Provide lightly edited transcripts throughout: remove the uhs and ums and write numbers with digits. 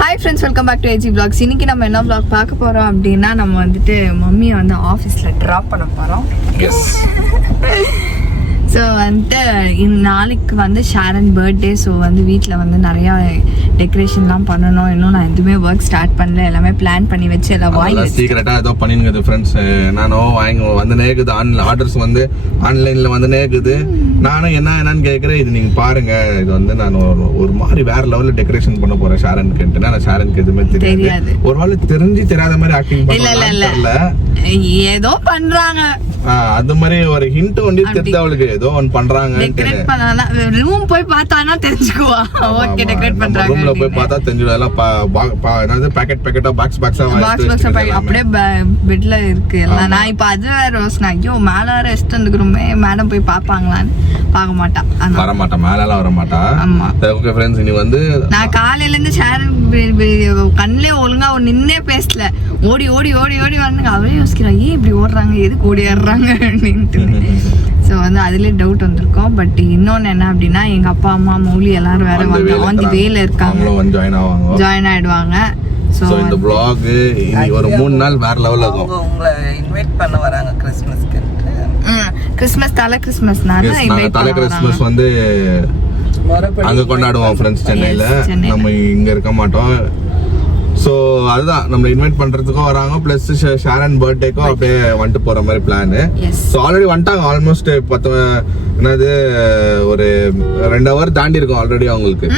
Hi friends, welcome back to A G vlogs. இன்னைக்கு நம்ம என்ன vlog பார்க்க போகிறோம் அப்படின்னா, நம்ம வந்துட்டு மம்மியை வந்து ஆஃபீஸில் ட்ராப் பண்ண போகிறோம். ஸோ வந்துட்டு நாளைக்கு வந்து ஷாரன் பர்த்டே. ஸோ வந்து வீட்டில் வந்து நிறையா டெக்கரேஷன்லாம் பண்ணணும். இன்னும் நான் எதுவுமே ஒர்க் ஸ்டார்ட் பண்ணல, எல்லாமே பிளான் பண்ணி வச்சு எல்லாம் வாங்கி சீக்கிரட்டாக ஏதோ பண்ணினுங்குது ஃப்ரெண்ட்ஸ். நானும் வாங்கி வந்து நேக்குது, ஆர்டர்ஸ் வந்து ஆன்லைனில் வந்து நேக்குது. நானும் என்னன்னு கேட்குறேன். இது நீங்கள் பாருங்க, இது வந்து நான் ஒரு மாதிரி வேற லெவலில் டெக்கரேஷன் பண்ண போகிறேன் ஷாரனுக்கு. நான் ஷாரனுக்கு எதுவுமே தெரியாது. ஒரு வேளை தெரியாத மாதிரி ஆக்டிங் பண்ணல, ஏதோ பண்றாங்க. அது மாதிரி ஒரு ஹிண்ட் ஒண்டி தெரிஞ்சு அவளுக்கு ஏதோ ஒன்னு பண்றாங்க. ரூம் போய் பார்த்தானா தெரிஞ்சுக்குவா. ஓகே, டெக்கரேட் பண்றாங்க. ரூம்ல போய் பார்த்தா தெரிஞ்சுடும். எல்லாம் பாக்கெட்டா பாக்ஸ் அப்படியே பெட்ல இருக்கு எல்லாம். நான் இப்ப அது ரோஸ்னா, ஐயோ மேல ரெஸ்ட் வந்துக்கிறோமே, மேடம் போய் பாப்பாங்களான்னு பார்க்க மாட்டா, வரமாட்டா, மேலாம் வரமாட்டா. ஓகே ஃப்ரெண்ட்ஸ், இனி வந்து நான் காலையில இருந்து ஷேரன் கண்ணிலே ஒழுங்கா நின்னே பேசல. ஓடி ஓடி ஓடி ஓடி வந்து அவரே யோசிக்கிறான், ஏன் இப்படி ஓடுறாங்க, எதுக்கு ஓடி ஆடுறாங்க அப்படின்ட்டு. ஸோ வந்து அதுலேயே டவுட் வந்திருக்கோம். பட் இன்னொன்று என்ன அப்படின்னா, எங்கள் அப்பா அம்மா மௌலி எல்லாரும் வேற வந்து ஆன் தி வேல இருக்காங்க, ஜாயின் ஆயிடுவாங்க. ஸோ இந்த vlog இனி ஒரு 3 நாள் வேற லெவல்ல இருக்கும். உங்களை இன்வைட் பண்ண வராங்க கிறிஸ்மஸ்க்கு. கிறிஸ்மஸ் தலை கிறிஸ்மஸ்னால தலை கிறிஸ்மஸ் வந்து அங்க கொண்டாடுவோம் ஃப்ரெண்ட்ஸ், சென்னையில. நம்ம இங்க இருக்க மாட்டோம். ஸோ அதுதான் நம்ம இன்வைட் பண்றதுக்கும் வராங்க, பிளஸ் ஷாரன் பர்த்டேக்கும் அப்படியே வந்துட்டு போற மாதிரி பிளானு. ஸோ ஆல்ரெடி வந்துட்டாங்க. ஆல்மோஸ்ட் என்னது ஒரு 2 hour தாண்டி இருக்கும் ஆல்ரெடி. அவங்களுக்கு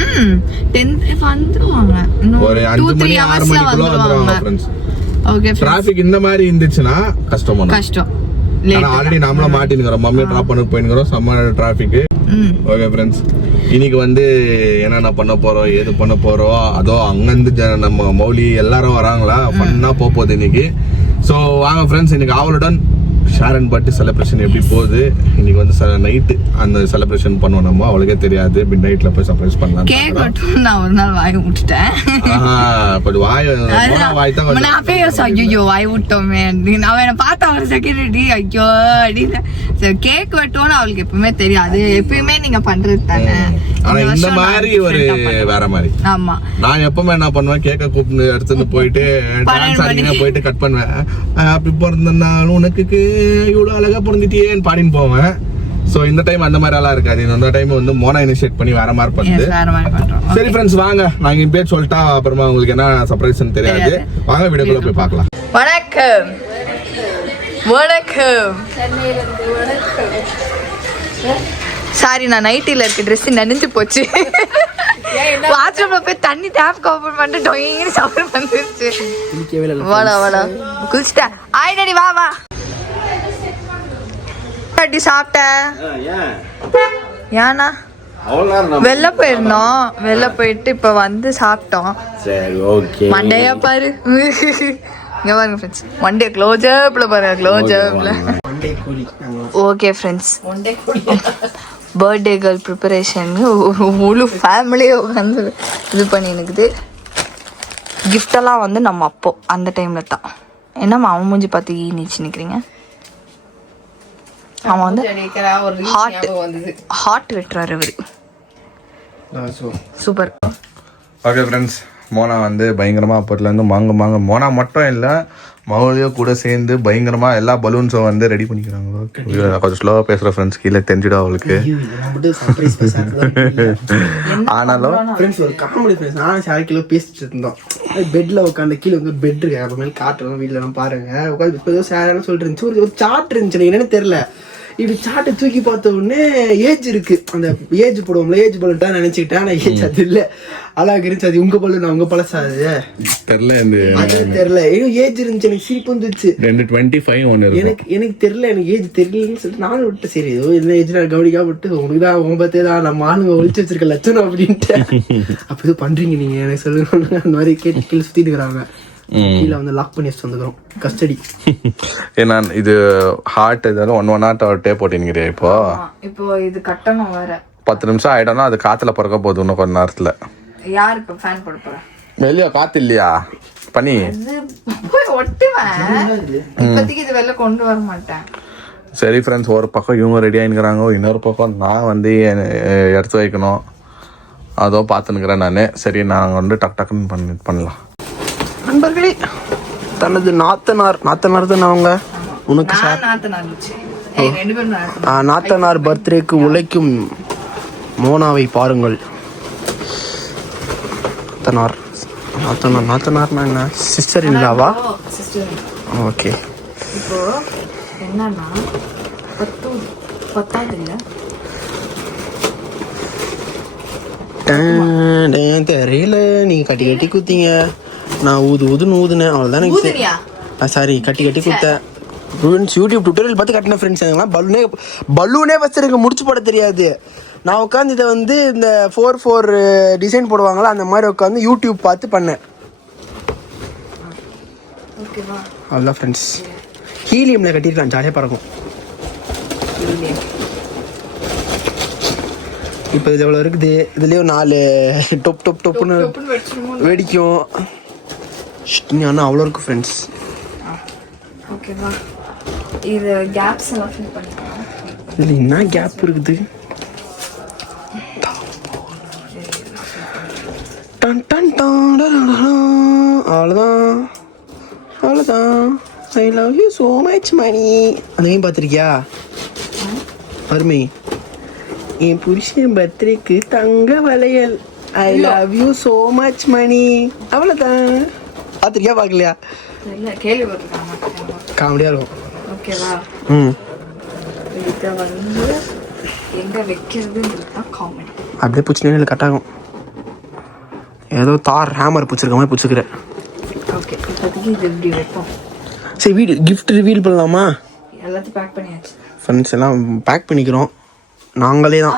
ஒரு 5 மணி 6 மணிக்குள்ள வந்துருவாங்க ஃப்ரெண்ட்ஸ். டிராபிக் இந்த மாதிரி இருந்துச்சுன்னா கஷ்டம். ஆனா ஆல்ரெடி நம்மளும் மாட்டினுக்கிறோம், மம்மியை ட்ராப் பண்ண போயினுக்கிறோம், செம்ம டிராபிக். ஓகே ஃப்ரெண்ட்ஸ், இன்னைக்கு வந்து என்னென்ன பண்ண போறோம், ஏது பண்ண போறோம், அதோ அங்கிருந்து நம்ம மௌலி எல்லாரும் வராங்களா, ஃபன்னா போகுது இன்னைக்கு. ஸோ வாங்க ஃப்ரெண்ட்ஸ், இன்னைக்கு அவளுடன் ஷாரன் பர்த்டே செலிப்ரேஷன் எப்படி போகுது. இன்னைக்கு வந்து நைட்டு அந்த செலிப்ரேஷன் பண்ணுவோம். நம்ம அவளுக்கே தெரியாது, மிட் நைட்ல போய் சர்ப்ரைஸ் பண்ணலாம். கேக் வெட்டணும். நான் ஒரு நாள் வாய் விட்டுட்டேன். வாய் தான் நான் அப்பயே ஐயோ வாய் விட்டோமே அப்படின்னு அவன் என்ன பார்த்தா ஒரு செக்யூரிட்டி ஐயோ அப்படின்னு. கேக் வெட்டோன்னு அவளுக்கு எப்பவுமே தெரியாது. எப்பயுமே நீங்க பண்றது தானே. ஆனா இந்த மாதிரி ஒரு வேற மாதிரி. ஆமா, நான் எப்பவுமே என்ன பண்ணுவேன், கேக்க கூப்பிட்டு எடுத்துட்டு போயிட்டு டான்ஸ் ஆடினா போயிட்டு கட் பண்ணுவேன். அப்படி பிறந்தாலும் உனக்கு இவ்வளவு அழகா பிறந்துட்டியேன்னு பாடின்னு போவேன். சோ இந்த டைம் அந்த மாதிரி எல்லாம் இருக்காது. இந்த டைம் வந்து மோனா இனிஷியேட் பண்ணி வேற மாதிரி பண்ணுது. சரி ஃப்ரெண்ட்ஸ், வாங்க நாங்க இப்படியே சொல்லிட்டா அப்புறமா உங்களுக்கு என்ன சர்ப்ரைஸ்ன்னு தெரியாது. வாங்க வீடியோக்குள்ள போய் பார்க்கலாம். வணக்கம் வணக்கம். சாரி, நான் நைட்டில இருக்க ட்ரெஸ் நனைஞ்சு போச்சு. வாட்ச்ரூம்ல போய் தண்ணி டேப் ஓபன் பண்ணிட்டு டொயின்னு சவுண்ட் வந்துருச்சு. வாடா வாடா குளிச்சிட்டா. ஆயிடடி வா வா. அடி சாப்பிட்ட ஏன்னா வெளில போயிருந்தோம். வெளில போயிட்டு இப்ப வந்து சாப்பிட்டோம். மண்டையா பாரு, இங்க பாருங்க ஃப்ரெண்ட்ஸ், மண்டே க்ளோஸ் அப்ல பாருங்க, க்ளோஸ் அப்ல. Okay friends, birthday girl preparation ஒரு முழு ஃபேமிலியே உட்காந்து இது பண்ணினுக்குது. கிஃப்டெல்லாம் வந்து நம்ம அப்போ அந்த டைமில் தான். என்னம்மா அவன் மூஞ்சி பார்த்து நீச்சு நிற்கிறீங்க? அவன் வந்து ஹார்ட் வெட்டுறாரு அவரு. சூப்பர். ஓகே ஃப்ரெண்ட்ஸ், மோனா வந்து பயங்கரமா அப்போதுலேருந்து மாங்க மோனா மட்டும் இல்லை, மௌலியோ கூட சேர்ந்து பயங்கரமா எல்லா பலூன்ஸும் வந்து ரெடி பண்ணிக்கிறாங்க. கொஞ்சம் ஸ்லோவா பேசுற ஃப்ரெண்ட்ஸ், கீழே தெரிஞ்சிடும் அவளுக்கு. ஆனாலும் ஒரு காமெடி ஃப்ரெண்ட்ஸ், நானும் சாய்க்கிலோ பேசிட்டு இருந்தோம். பெட்ல உட்காந்து கீழே வந்து பெட் இருக்கு, அப்புறமேல காட்டுறோம் வீட்டுல எல்லாம் பாருங்க. உட்காந்து சேரான்னு சொல்லிட்டு இருந்துச்சு. ஒரு சாட் இருந்துச்சு, என்னன்னு தெரியல. இப்படி சாட்டை தூக்கி பார்த்த உடனே ஏஜ் இருக்கு, அந்த ஏஜ் போடுவோம்ல, ஏஜ் பலூன் தான் நினைச்சுக்கிட்டேன். ஆனா ஏஜ் அது இல்ல, அழகு இருந்துச்சு. அது உங்க பலூன், உங்க பழசாது தெரியல. ஏஜ் இருந்துச்சு, எனக்கு சிரிப்பு வந்துச்சு. எனக்கு தெரியல, எனக்கு ஏஜ் தெரியலன்னு சொல்லிட்டு நானும் விட்டு, சரி ஏதோ என்ன ஏஜ் நான் கவனிக்காம விட்டு, உனக்கு தான் 9 தான் நம்ம ஆளுங்க ஒழிச்சு வச்சிருக்க லட்சணம் அப்படின்ட்டு. அப்ப இது பண்றீங்க நீங்க, எனக்கு சொல்லுங்க. அந்த மாதிரி கேட்டு கீழே சுத்திட்டு இருக்கிறாங்க. கீழே வந்து லாக் பண்ணி வச்சு வந்துக்கிறோம் கஸ்டடி. ஏன்னா இது ஹார்ட் இதெல்லாம் 1 hour டேப் போட்டிருக்கிறேன். இப்போ இது கட்டணும் வேற. 10 நிமிஷம் ஆயிடும்னா அது காத்துல பிறக்க போகுது இன்னும் கொஞ்ச நேரத்துல. யாருக்கு ஃபேன் போட போறேன்? வெளியே காத்து இல்லையா பண்ணி ஒட்டுவேன். இப்போதைக்கு இது வெளில கொண்டு வர மாட்டேன். சரி ஃப்ரெண்ட்ஸ், ஒரு பக்கம் இவங்க ரெடி ஆகிக்கிறாங்க, இன்னொரு பக்கம் நான் வந்து எடுத்து வைக்கணும். அதோ பார்த்துன்னுக்கிறேன் நான். சரி நாங்கள் வந்து டக்குன்னு பண்ணலாம். நண்பர்களே, தனது நாத்தனார் தான் அவங்க உனக்கு நாத்தனார் பர்த்டேக்கு உழைக்கும் மோனாவை பாருங்கள். நாத்தனார்னா என்ன? சிஸ்டர் இல்லாவா? ஓகே. இப்போ என்னன்னா 10 இல்ல தெரியல, நீங்க கட்டி குத்தீங்க, நான் ஊதுனேன் அவ்வளவுதான். சாரி, கட்டி குத்தேன். யூடியூப் டுட்டோரியல் பார்த்து கட்டின ஃப்ரெண்ட்ஸ். பலூனே ஃபர்ஸ்ட் எனக்கு முடிச்சு போட தெரியாது. நான் உட்காந்து இதை வந்து இந்த 4 டிசைன் போடுவாங்களா அந்த மாதிரி உட்காந்து யூடியூப் பார்த்து பண்ணேன். அவ்வளோதான் ஃப்ரெண்ட்ஸ். ஹீலியமில் கட்டியிருக்கான், ஜாலியாக பறக்கும். இப்போ இது எவ்வளோ இருக்குது, இதுலேயும் 4 டொப்புன்னு வெடிக்கும். ஆனால் அவ்வளோ இருக்கும் ஃப்ரெண்ட்ஸ். ஓகேவா, இது கேப்ஸ் எல்லாம் ஃபில் பண்ணிக்கலாம். இதில் என்ன கேப் இருக்குது? அவ்வளோதான். I love you so much Mani. அதையும் பார்த்துருக்கியா? அருமை. என் புருஷன் பர்த்டேக்கு தங்க வளையல். I love you so much Mani. அவ்வளோதான். பார்த்துருக்கியா பார்க்கலையா? காமெடியாக இருக்கும். ஓகேவா? இதை வந்து எங்கே வைக்கிறதுன்றது தான் காமெடி. அப்படியே பிடிச்சினே கட் ஆகும். ஏதோ தார் ஹேமர் பிடிச்சிருக்க மாதிரி பிடிச்சிக்கிறேன். ஓகே, இப்போதைக்கு இது எப்படி வைப்போம்? சரி, கிஃப்ட் ரிவீல் பண்ணலாமா? எல்லாத்தையும் பேக் பண்ணியாச்சு ஃப்ரெண்ட்ஸ். எல்லாம் பேக் பண்ணிக்கிறோம் நாங்களே தான்.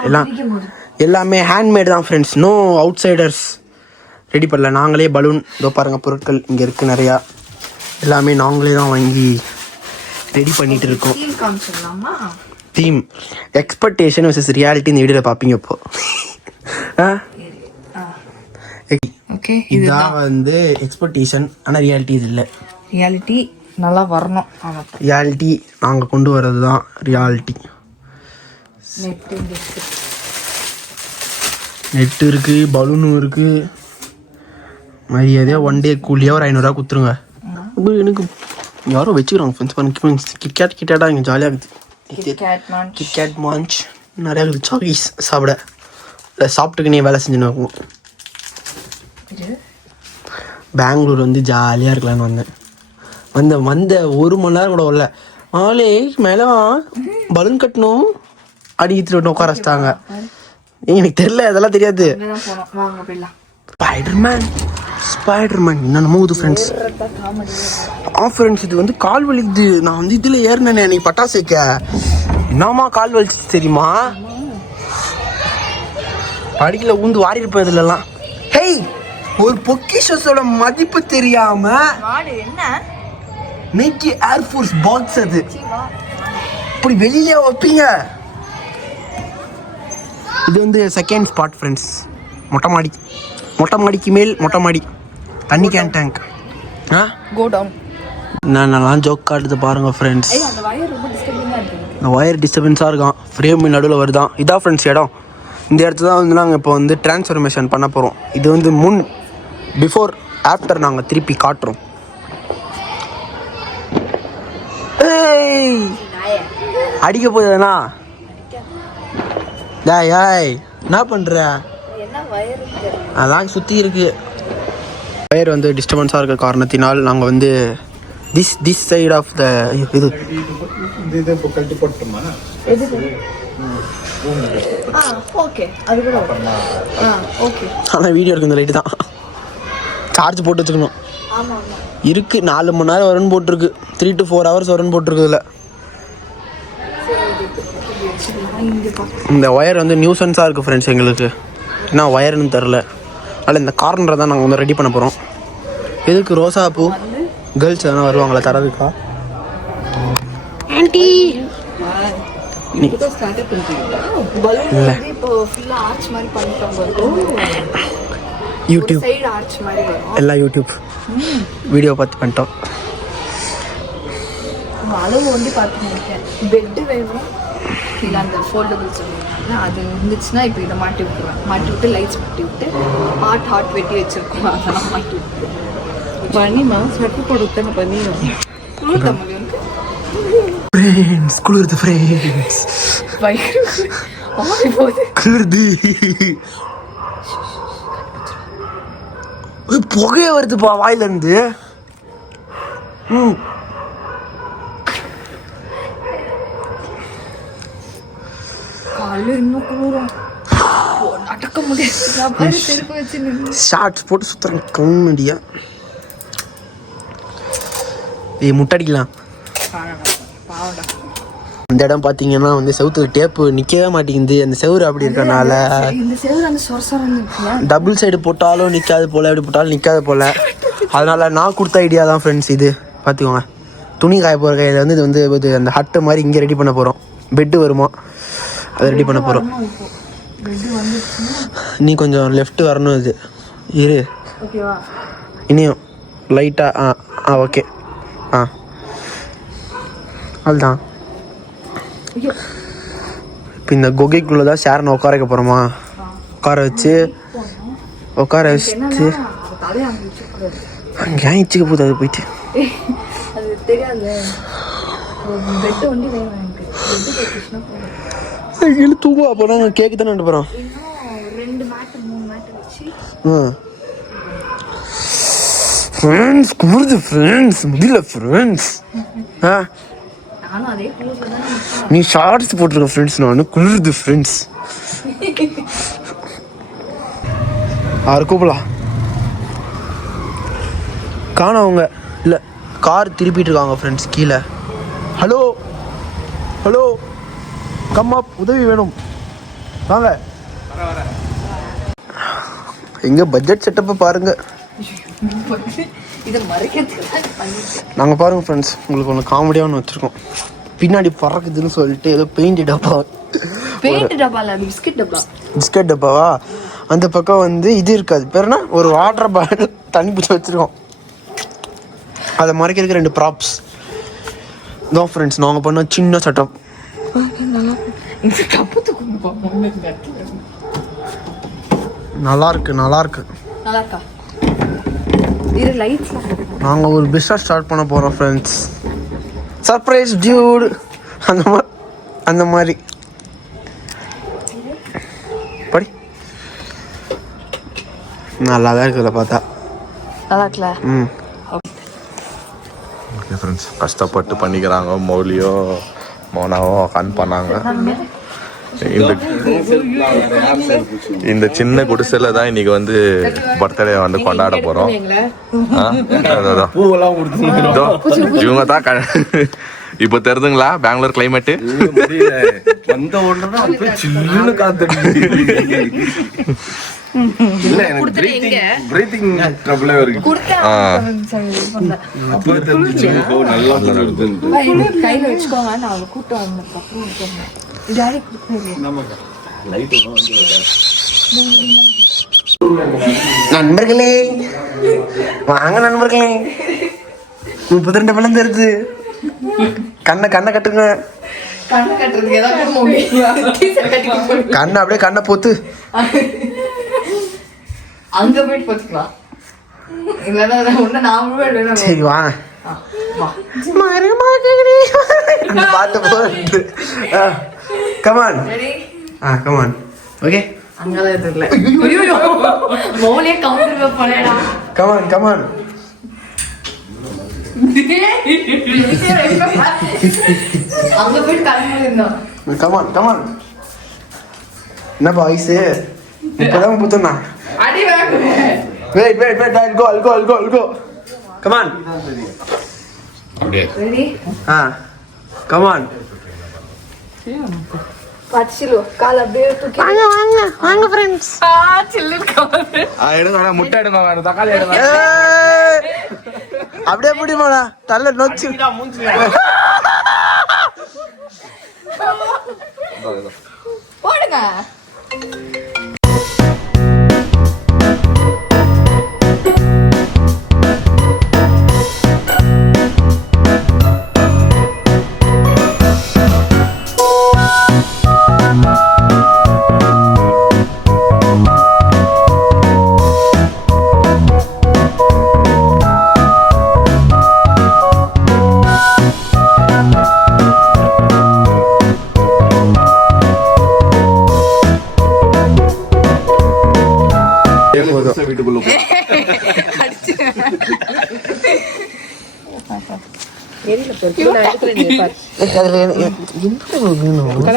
எல்லாமே ஹேண்ட்மேட் தான் ஃப்ரெண்ட்ஸ். நோ அவுட் சைடர்ஸ் ரெடி பண்ணல. நாங்களே பலூன், இதோ பாருங்கள் பொருட்கள் இங்கே இருக்குது நிறையா. எல்லாமே நாங்களே தான் வாங்கி ரெடி பண்ணிட்டு இருக்கோம். தீம் எக்ஸ்பெக்டேஷன் வெர்சஸ் ரியாலிட்டி இந்த வீடியோவில் பார்ப்பீங்க. இப்போ இதான் வந்து எக்ஸ்பெக்டேஷன், ஆனால் ரியாலிட்டி இது இல்லை. ரியாலிட்டி நல்லா வரணும். ரியாலிட்டி நாங்கள் கொண்டு வர்றது தான் ரியாலிட்டி. நெட்டு இருக்குது, பலூனும் இருக்குது. மரியாதையாக 1 டே கூலியாக ஒரு 500 ரூபா கொடுத்துருங்க. எனக்கு யாரோ வச்சுக்கிறாங்க ஃப்ரெண்ட்ஸ். கிட்கேட்டாக இங்கே ஜாலியாக இருக்குது. கிட்கேட் மான்ச் நிறையா இருக்குது. சாக்லேட்ஸ் சாப்பிட இல்லை சாப்பிட்டுக்கு நீ வேலை செஞ்சுன்னு இருக்கும். பெங்களூர் வந்து ஜாலியாக இருக்கலான்னு வந்த 1 மணி நேரம் கூட வரல. ஆளே மேலே பலூன் கட்டணும் அடிக்கிட்டு உட்கார வச்சிட்டாங்க. எனக்கு தெரியல, அதெல்லாம் தெரியாது. ஸ்பைடர்மேன் என்னென்னமோ இது ஃப்ரெண்ட்ஸ். ஃப்ரெண்ட்ஸ், இது வந்து கால் வலிக்குது. நான் வந்து இதில் ஏறினேன் எனக்கு பட்டாசு வைக்க. என்னம்மா கால் வலிச்சு தெரியுமா? படிக்கல ஊந்து வாரி இருப்பேன் இதுலலாம். ஹேய், ஒரு பொக்கிஷோட மதிப்பு தெரியாம நைக்கி ஏர்ஃபோர்ஸ் பாக்ஸ் அது இப்படி வெளியிலே வைப்பீங்க. இது வந்து செகண்ட் ஸ்பாட் ஃப்ரெண்ட்ஸ். மொட்டை மாடிக்கு மேல் மொட்டை மாடி தண்ணி டேங்க். Go down. நான் ஜோக் காட்டுது பாருங்க ஃப்ரெண்ட்ஸ். இந்த ஒயர் டிஸ்டர்பன்ஸாக இருக்கான். ஃப்ரேம் நடுவில் வருதான். இதான் ஃப்ரெண்ட்ஸ் இடம். இந்த இடத்துல தான் வந்து நாங்கள் இப்போ வந்து டிரான்ஸ்ஃபர்மேஷன் பண்ண போகிறோம். இது வந்து பிஃபோர் ஆஃப்டர் நாங்கள் திருப்பி காட்டுறோம். அடிக்க போகுதுண்ணா. ஏய் என்ன பண்ணுற? அதான் சுற்றி இருக்கு. ஒயர் வந்து டிஸ்டர்பன்ஸாக இருக்க காரணத்தினால் நாங்கள் வந்து திஸ் சைட் ஆஃப் த இது ஆனால் வீடியோ இருக்கு. இந்த லைட்டு தான் சார்ஜ் போட்டு வச்சுக்கணும். இருக்கு 4 மணி நேரம் வரும்னு போட்டிருக்கு. 3 to 4 hours வரும்னு போட்டிருக்கு. இதில் இந்த ஒயர் வந்து நியூசன்ஸாக இருக்குது ஃப்ரெண்ட்ஸ் எங்களுக்கு. என்ன ஒயர்னு தெரில. அதில் இந்த கார்னரை தான் நாங்கள் வந்து ரெடி பண்ண போகிறோம். எதுக்கு ரோசா பூ கேர்ள்ஸ் எதனா வருவாங்களா தரதுக்கா? ஆண்டி யூடியூப் எல்லாம் யூடியூப் வீடியோ பார்த்து பண்ணிட்டோம். அளவு வந்து பார்த்து பெட்டு வேணும். இல்லை அந்த ஃபோல்டபுள்ஸ் அது இருந்துச்சுன்னா இப்போ இதை மாட்டி விட்டுருவேன். மாட்டி விட்டு லைட்ஸ் மாட்டி விட்டு ஹாட் வெட்டி வச்சிருக்கோம், அதெல்லாம் மாட்டி விட்டு பண்ணிமா ஸ்வெட்டர் போட்டு விட்டேன். பண்ணிடும் குளிர் தமிழ் வந்து ஃப்ரெண்ட்ஸ் குளிருது ஃப்ரெண்ட்ஸ் ஆடி போகுது குளிருது. புகைய வருதுப்பா வாயில இருந்து. காலையில் இன்னும் குளிரும் அடக்க முடியாது. செருப்பு வச்சு ஷார்ட்ஸ் போட்டு சுத்துறேன் கவுண்டியா. முட்டடிக்கலாம். இந்த இடம் பார்த்தீங்கன்னா வந்து செவுத்துக்கு டேப்பு நிற்கவே மாட்டேங்குது. அந்த செவுரு அப்படி இருக்கனால டபுள் சைடு போட்டாலும் நிற்காது போல், எப்படி போட்டாலும் நிற்காது போல். அதனால நான் கொடுத்த ஐடியா தான் ஃப்ரெண்ட்ஸ் இது. பார்த்துக்கோங்க, துணி காய போகிற கையில் வந்து இது வந்து அந்த ஹட்டு மாதிரி இங்கே ரெடி பண்ண போகிறோம். பெட்டு வருமா, அதை ரெடி பண்ண போகிறோம். நீ கொஞ்சம் லெஃப்ட் வரணும். இது இரு இனியும் லைட்டாக. ஓகே. அதுதான் இப்போ இந்த குகைக்குள்ளே தான் ஷேர் நான் உட்கார வைக்க போகிறோமா. உட்கார வச்சுட்டு அங்கே இச்சுக்க போகுது. அது போயிட்டு தூங்குவா போகிறோம். கேக்கு தானே ரெண்டு போகிறோம். ஃப்ரெண்ட்ஸ் குளிருது ஃப்ரெண்ட்ஸ், முடியல ஃப்ரெண்ட்ஸ். நீ ஷார்ட்ஸ் போட்டிருக்க ஃப்ரெண்ட்ஸ், நான் குளிருது ஃப்ரெண்ட்ஸ். யாரு கூப்பிடலாம் காணோம். அவங்க இல்லை, கார் திருப்பிட்டு இருக்காங்க ஃப்ரெண்ட்ஸ் கீழே. ஹலோ ஹலோ கம் அப், உதவி வேணும் வாங்க. எங்க பட்ஜெட் செட்டப்பை பாருங்க. நாங்கள் பாருங்க ஃப்ரெண்ட்ஸ், உங்களுக்கு ஒன்று காமெடியாக ஒன்று வச்சுருக்கோம். பின்னாடி பறக்குதுன்னு சொல்லிட்டு ஏதோ பெயிண்ட் டப்பா, பிஸ்கட் டப்பாவா, அந்த பக்கம் வந்து இது இருக்காது பேருனா ஒரு வாட்டர் பாட்டில் தண்ணி பிடிச்சி வச்சுருக்கோம். அதை மறைக்கிறதுக்கு 2 ப்ராப்ஸ் தான் ஃப்ரெண்ட்ஸ் நாங்கள் பண்ண சின்ன செட்டப். நல்லா இருக்கு. நாங்கள் ஒரு பிஸ்னஸ் ஸ்டார்ட் பண்ண போகிறோம் ஃப்ரெண்ட்ஸ். சர்ப்ரைஸ் டியூட் அந்த மாதிரி படி. நல்லா தான் இருக்குல்ல பார்த்தா. நல்லா இருக்குல்ல. ஓகே ஃப்ரெண்ட்ஸ், கஷ்டப்பட்டு பண்ணிக்கிறாங்க. மௌலியோ மோனாவோ கண் பண்ணாங்க. இந்த சின்ன குடிசையில தான் இன்னைக்கு வந்து பர்த்டே வந்து கொண்டாட போறோம். இவங்க தான் இப்ப தெரிதுங்களா பெங்களூர் கிளைமேட். நண்பர்களே வாங்க நண்பர்களே, 32 பழம் தருது. கண்ணை கட்டுங்க. கண்ணை அப்படியே கண்ணை போத்து அங்க போயிட்டு போத்துக்கலாம். சரி வாங்க. பாட்டு போட்டு கமான். கமான். ஓகே அங்கதான் தெரியல. மோலியே கவுண்டர் பண்ணடா. கமான். அங்க போயிட்டு கிளம்பிருந்தோம். கமான். என்னப்பா வயசு? இப்பதான் புத்தனா. அடி வேணும். Wait, I'll go. Come on. அப்படியே. Ready? Come on. பாச்சிலோ கால் அப்படியே தூக்கி வாங்க फ्रेंड्स. சில்லு கால். எடுங்கடா, முட்டை எடுங்க, வேற தக்காளி எடுங்க. அப்படியே புடிமாடா, தல்ல நோச்சு. போடுங்க.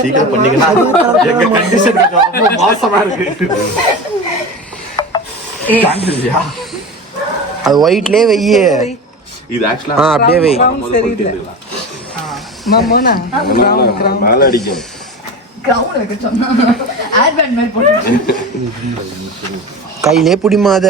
சீக்கிரம் பண்ணீங்கன்னா எங்க கண்டிஷன் ரொம்ப மோசமா இருக்கு. அது ஒயிட்லயே வெய்ய. இது ஆக்சுவலா அப்படியே வெய். மேல அடிக்கும். கையிலே புடிமாத.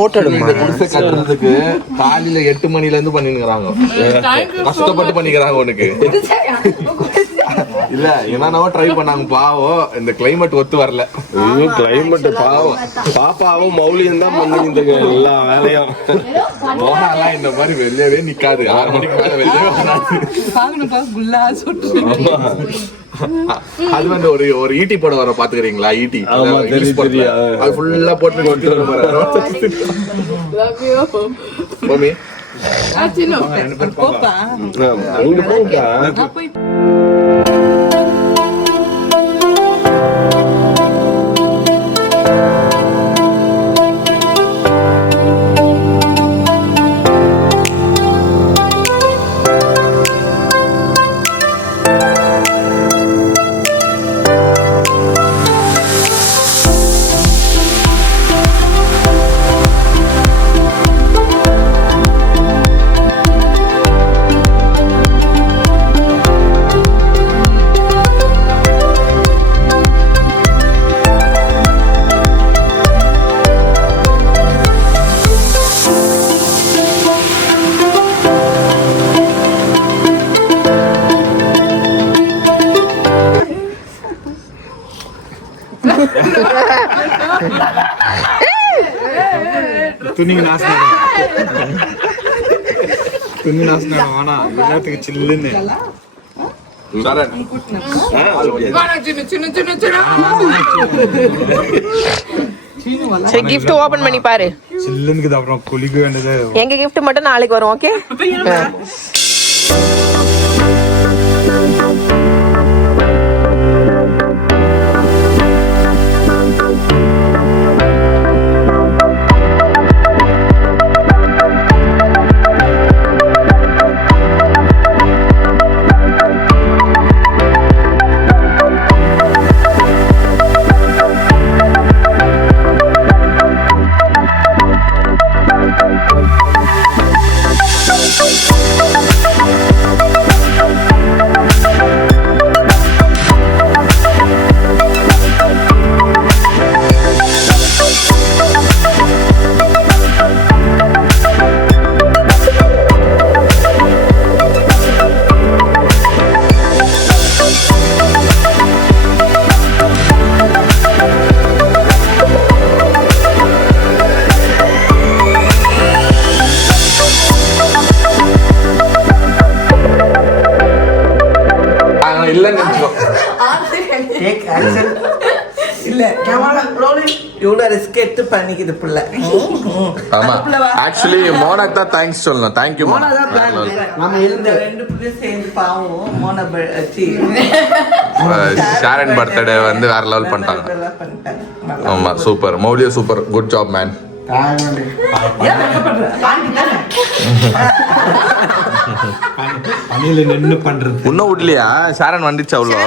போட்டோ எடுமா. கட்டுறதுக்கு காலையில 8 மணில இருந்து பண்ணிருக்காங்க. கஷ்டப்பட்டு பண்ணிக்கிறாங்க உனக்கு. இல்ல என்னென்னவோ ட்ரை பண்ணாங்க பாவம். இந்த கிளைமேட் ஒத்து வரல. கிளைமேட் பாவம். பாப்பாவும் மௌலியும் தான் பண்ணிட்டு எல்லா வேலையும். போனாலாம் இந்த மாதிரி வெளியவே நிக்காது. 6 மணிக்கு மேல வெளியவே வராது. அது வந்து ஒரு ஈட்டி போட வர பாத்துக்கிறீங்களா? ஈட்டி அது ஃபுல்லா போட்டு மம்மி துணிங்க நாசனம் ஆனா எல்லாத்துக்கு சில்லுன்னு சரி gift ஓபன் பண்ணி பாரு. சில்லுன்னு அப்புறம் குளிக்க வேண்டியது. எங்க gift மட்டும் நாளைக்கு வரும். ஓகே ஆக்சுவலி மோனாக்கு தான் தேங்க்ஸ் சொல்லணும். தேங்க்யூ மோனா. ஷாரன் பர்த்டே வந்து வேற லெவல் பண்ணிட்டாங்க. ஆமா super. Maulya super. Good job man. பணியில நின்று பண்றது இன்னும் விடலையா? ஷாரன் வந்துச்சு அவ்வளோ.